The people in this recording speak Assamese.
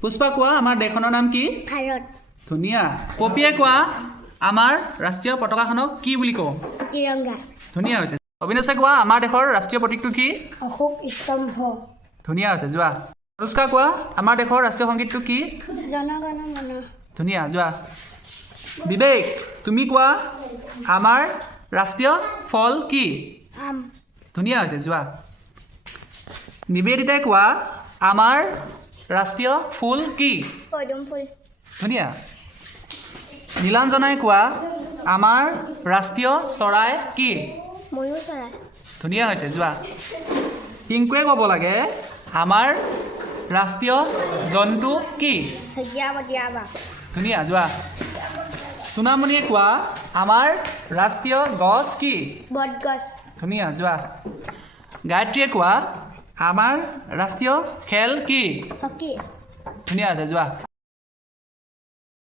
পুষ্পা কোৱা আমাৰ দেশখনৰ নাম কি ভাৰত ধুনীয়া কপিয়ে কোৱা আমাৰ ৰাষ্ট্ৰীয় পতাকাখনক কি বুলি কওঁ তিৰংগা ধুনীয়া হৈছে অবিনাশে কোৱা আমাৰ দেশৰ ৰাষ্ট্ৰীয় প্ৰতীকটো কি অশোক স্তম্ভ ধুনীয়া হৈছে যোৱা অনুষ্কা কোৱা আমাৰ দেশৰ ৰাষ্ট্ৰীয় সংগীতটো কি জনগণ মন ধুনীয়া যোৱা বিবেক তুমি কোৱা আমাৰ ৰাষ্ট্ৰীয় ফল কি আম ধুনীয়া হৈছে যোৱা নিবেদিতাই কোৱা আমাৰ ৰাষ্ট্ৰীয় ফুল কি পদুম ফুল ধুনীয়া নীলাঞ্জনাই কোৱা আমাৰ ৰাষ্ট্ৰীয় চৰাই কি ময়ূৰ চৰাই ধুনীয়া হৈছে যোৱা পিংকুৱে ক'ব লাগে আমাৰ ৰাষ্ট্ৰীয় জন্তু কি সেউজীয়া বাঘ ধুনীয়া যোৱা সোণামণিয়ে কোৱা আমাৰ ৰাষ্ট্ৰীয় গছ কি বটগছ ধুনীয়া যোৱা গায়ত্ৰীয়ে কোৱা আমাৰ ৰাষ্ট্ৰীয় খেল কি হকী ধুনীয়া হৈছে যোৱা